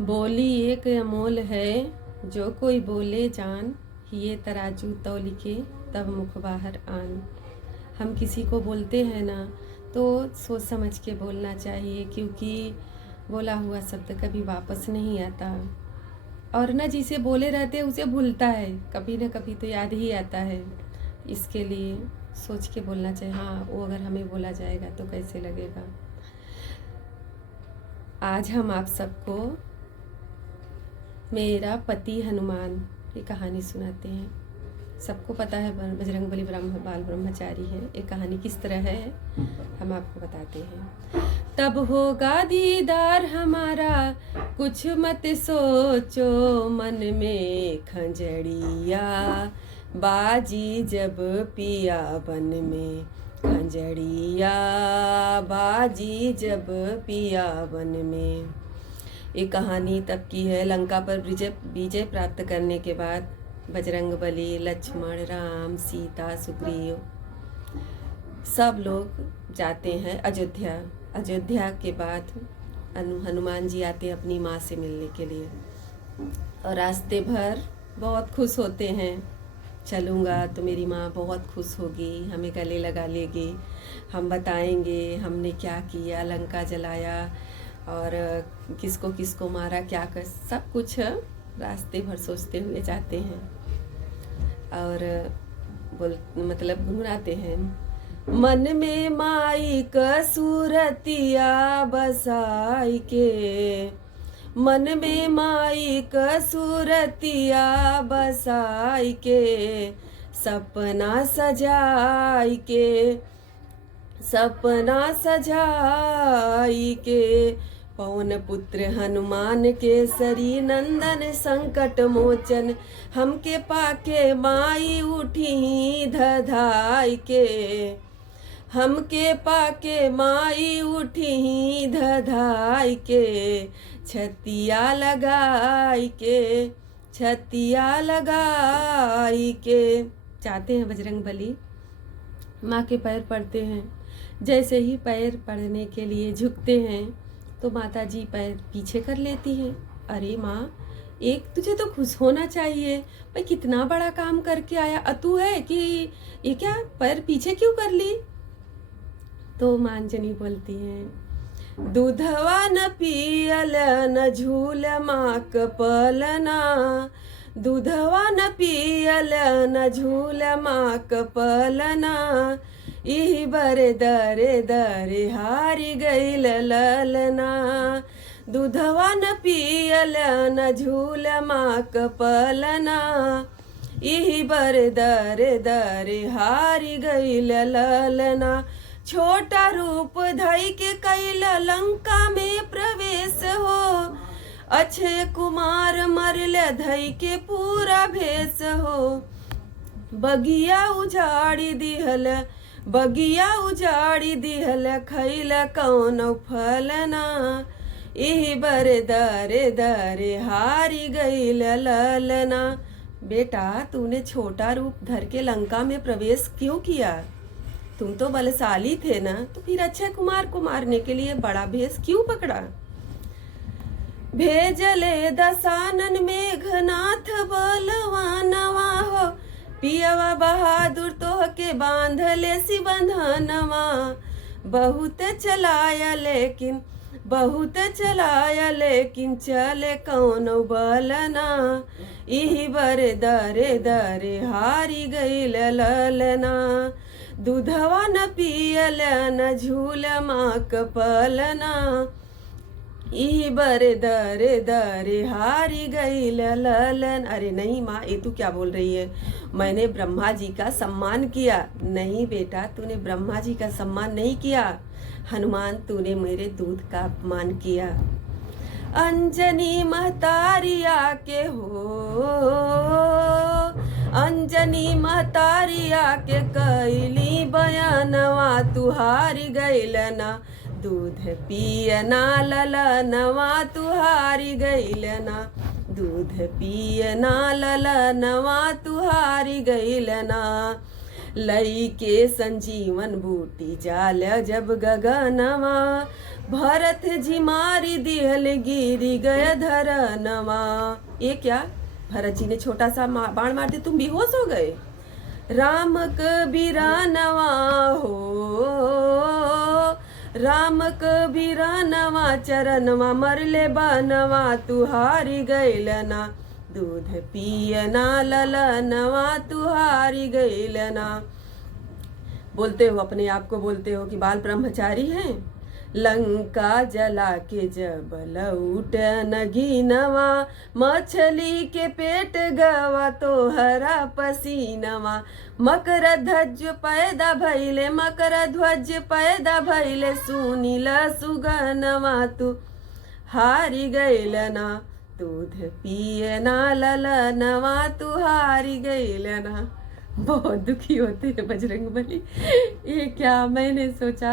बोली एक अमोल है, जो कोई बोले जान, ये तराजू तौल के तब मुख बाहर आन। हम किसी को बोलते हैं ना, तो सोच समझ के बोलना चाहिए, क्योंकि बोला हुआ शब्द कभी वापस नहीं आता। और न जिसे बोले रहते हैं उसे भूलता है, कभी न कभी तो याद ही आता है। इसके लिए सोच के बोलना चाहिए। हाँ, वो अगर हमें बोला जाएगा तो कैसे लगेगा। आज हम आप सबको मेरा पति हनुमान ये कहानी सुनाते हैं। सबको पता है बजरंगबली बाल ब्रह्मचारी है। ये कहानी किस तरह है हम आपको बताते हैं। तब होगा दीदार हमारा, कुछ मत सोचो मन में खंजड़िया, बाजी जब पिया बन में खंजड़िया, बाजी जब पिया बन में। ये कहानी तब की है। लंका पर विजय प्राप्त करने के बाद बजरंगबली, लक्ष्मण, राम, सीता, सुग्रीव सब लोग जाते हैं अयोध्या। अयोध्या के बाद हनुमान जी आते हैं अपनी माँ से मिलने के लिए, और रास्ते भर बहुत खुश होते हैं। चलूँगा तो मेरी माँ बहुत खुश होगी, हमें गले लगा लेगी, हम बताएंगे हमने क्या किया, लंका जलाया और किसको किसको मारा, क्या कर, सब कुछ रास्ते भर सोचते हुए जाते हैं। और मतलब गुनगुनाते हैं। मन में माई का सूरतिया बसाई के, मन में माई का सूरतिया बसाई के, सपना सजाई के, सपना सजाई के, पवन पुत्र हनुमान केसरी नंदन संकट मोचन, हमके पाके माई उठी धधाई के, हमके पाके माई उठी धधाई के, छतिया लगाई के, छतिया लगाई के। चाहते हैं बजरंगबली माँ के पैर पड़ते हैं। जैसे ही पैर पड़ने के लिए झुकते हैं तो माता जी पैर पीछे कर लेती हैं। अरे माँ, एक तुझे तो खुश होना चाहिए, भाई कितना बड़ा काम करके आया, अतु है कि ये क्या पैर पीछे क्यों कर ली। तो माँ अंजनी बोलती हैं, दूधवा न पियल न झूल माक पलना, दूधवा न पियल न झूल माक पलना, इही बरे दरे दरे हारी गईल ललना, दूधवा न पियल न झूल माक पलना, इही बरे दरे दरे हारी गईल ललना, छोटा रूप धई के कैल लंका में प्रवेश हो, अक्षय कुमार मरल धई के पूरा भेष हो, बगिया उजाड़ी दिहल, बगिया उजाड़ी दिहल, खैल कौन फलना, इही बरे दरे दरे हारी गईल ललना। बेटा, तूने छोटा रूप धर के लंका में प्रवेश क्यों किया? तुम तो बलशाली थे ना, तो फिर अक्षय कुमार को मारने के लिए बड़ा भेष क्यों पकड़ा? भेजले दसानन मेघनाथ बलवानवा हो, पियवा बहादुर तोह के बांधले सी बंधनवा, बहुत चलाया लेकिन, बहुत चलाया लेकिन चले कौन बलना, इही बरे दरे दरे हारी गईल ललना, दूधवा न पियल न झूल माक पलना, इही बरे दरे दरे हारी गईल ललन। अरे नहीं माँ, ये तू क्या बोल रही है? मैंने ब्रह्मा जी का सम्मान किया। नहीं बेटा, तूने ब्रह्मा जी का सम्मान नहीं किया। हनुमान, तूने मेरे दूध का अपमान किया। अंजनी महतारिया के हो, अंजनी महतारिया के कैली बयानवा, तुहारी गईलना, दूध पियना ललनवा, तुहारी गईलना, दूध पियना ललनवा, तुहारी गईलना, लई के संजीवन बूटी जाल जब गगनवा, भरत जी मारी दिहल गिरी गय धरनवा। ये क्या, भरत जी ने छोटा सा बाण मार दिया, तुम बेहोश हो गए। राम कबीरानवा हो, राम कबीरानवा चरणवा मरले बानवा, तुहारी गैलना दूध पियना ललनवा, तुहारी गैलना। बोलते हो, अपने आप को बोलते हो कि बाल ब्रह्मचारी हैं। लंका जला के जब लौट नगीनवा, मछली के पेट गवा तो हरा पसीनवा। मकर ध्वज पैदा भैले, मकर ध्वज पैदा भैले, सुनील सुगनवा तू हारी गैलना, दूध पियना ललनवा, तू हारी गैलना। बहुत दुखी होते हैं बजरंगबली। ये क्या, मैंने सोचा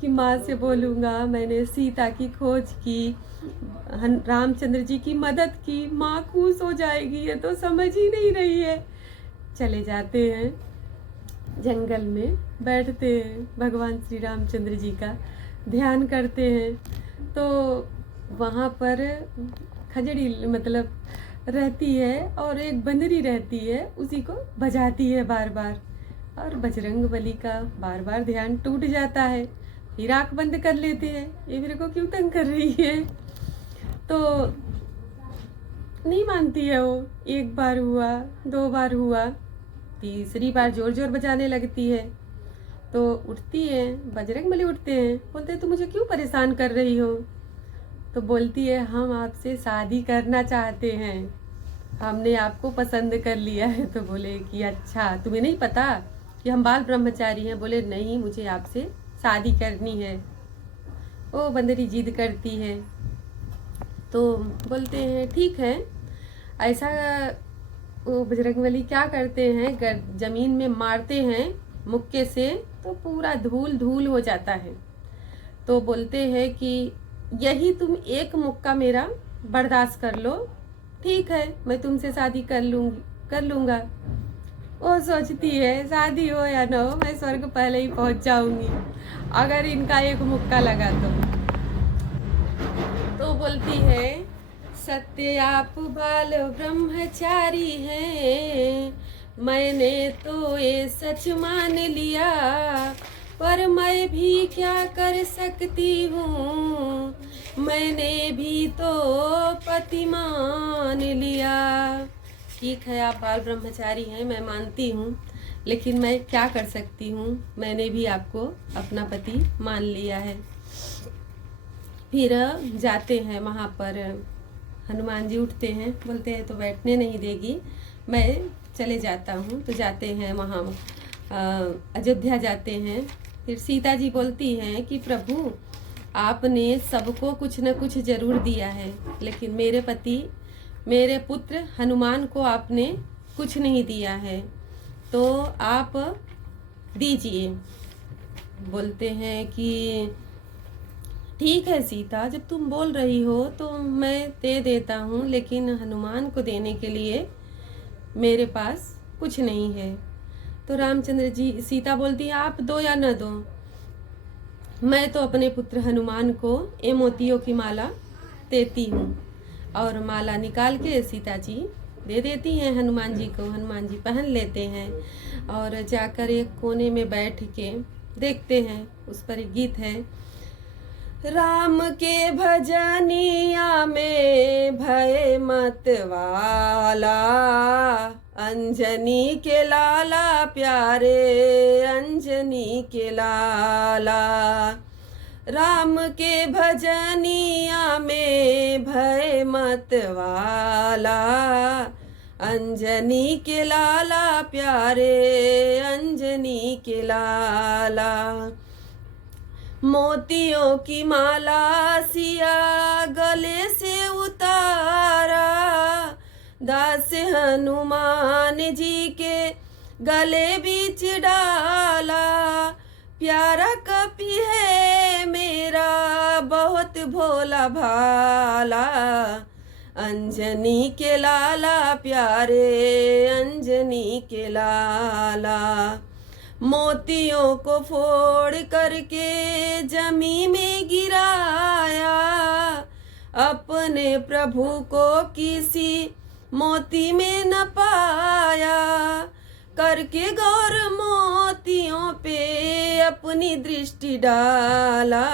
कि माँ से बोलूँगा, मैंने सीता की खोज की, रामचंद्र जी की मदद की, माँ खुश हो जाएगी, ये तो समझ ही नहीं रही है। चले जाते हैं जंगल में, बैठते हैं, भगवान श्री रामचंद्र जी का ध्यान करते हैं। तो वहाँ पर खजड़ी मतलब रहती है और एक बंदरी रहती है, उसी को बजाती है बार बार, और बजरंगबली का बार बार ध्यान टूट जाता है। फिर आँख बंद कर लेते हैं, ये मेरे को क्यों तंग कर रही है। तो नहीं मानती है वो। एक बार हुआ, 2 बार हुआ, तीसरी बार जोर जोर बजाने लगती है। तो उठती है, बजरंगबली उठते हैं, बोलते हैं तुम मुझे क्यों परेशान कर रही हो। तो बोलती है हम आपसे शादी करना चाहते हैं, हमने आपको पसंद कर लिया है। तो बोले कि अच्छा, तुम्हें नहीं पता कि हम बाल ब्रह्मचारी हैं। बोले नहीं, मुझे आपसे शादी करनी है। वो बंदरी जिद करती है। तो बोलते हैं ठीक है। ऐसा वो बजरंगबली क्या करते हैं, जमीन में मारते हैं मुक्के से, तो पूरा धूल धूल हो जाता है। तो बोलते हैं कि यही तुम एक मुक्का मेरा बर्दाश्त कर लो, ठीक है, मैं तुमसे शादी कर लूँगा। वो सोचती है शादी हो या ना हो, मैं स्वर्ग पहले ही पहुँच जाऊँगी अगर इनका एक मुक्का लगा तो बोलती है सत्य आप बाल ब्रह्मचारी हैं, मैंने तो ये सच मान लिया, पर मैं भी क्या कर सकती हूँ, मैंने भी तो पति मान लिया। ठीक है, आप बाल ब्रह्मचारी हैं, मैं मानती हूँ, लेकिन मैं क्या कर सकती हूँ, मैंने भी आपको अपना पति मान लिया है। फिर जाते हैं वहाँ पर, हनुमान जी उठते हैं, बोलते हैं तो बैठने नहीं देगी, मैं चले जाता हूँ। तो जाते हैं वहाँ अयोध्या जाते हैं। फिर सीता जी बोलती हैं कि प्रभु आपने सबको कुछ न कुछ जरूर दिया है, लेकिन मेरे पति, मेरे पुत्र हनुमान को आपने कुछ नहीं दिया है, तो आप दीजिए। बोलते हैं कि ठीक है सीता, जब तुम बोल रही हो तो मैं दे देता हूँ, लेकिन हनुमान को देने के लिए मेरे पास कुछ नहीं है। तो रामचंद्र जी, सीता बोलती है आप दो या न दो, मैं तो अपने पुत्र हनुमान को ये मोतियों की माला देती हूँ। और माला निकाल के सीता जी दे देती हैं हनुमान जी को। हनुमान जी पहन लेते हैं और जाकर एक कोने में बैठ के देखते हैं। उस पर एक गीत है, राम के भजनिया में भय मत वाला, अंजनी के लाला प्यारे अंजनी के लाला। राम के भजनिया में भय मत वाला, अंजनी के लाला प्यारे अंजनी के लाला। मोतियों की माला सिया गले से उतारा, दास हनुमान जी के गले बीच डाला। प्यारा कपि है मेरा बहुत भोला भाला, अंजनी के लाला प्यारे अंजनी के लाला। मोतियों को फोड़ करके जमी में गिराया, अपने प्रभु को किसी मोती में न पाया। करके गौर मोतियों पे अपनी दृष्टि डाला,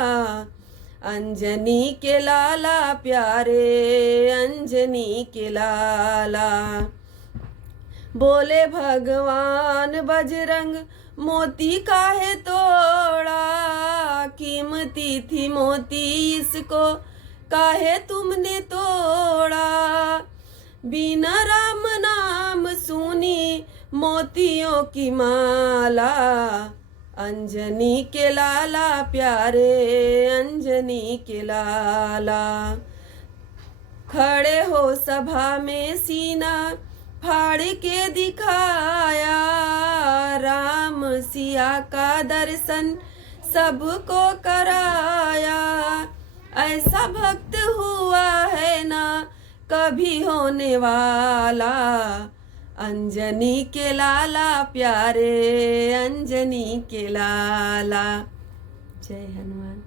अंजनी के लाला प्यारे अंजनी के लाला। बोले भगवान बजरंग मोती काहे तोड़ा, कीमती थी मोती इसको काहे तुमने तोड़ा। बिना राम नाम सुनी मोतियों की माला, अंजनी के लाला प्यारे अंजनी के लाला। खड़े हो सभा में सीना फाड़ के दिखाया, राम सिया का दर्शन सबको कराया। ऐसा भक्त हुआ है ना कभी होने वाला, अंजनी के लाला प्यारे अंजनी के लाला। जय हनुमान।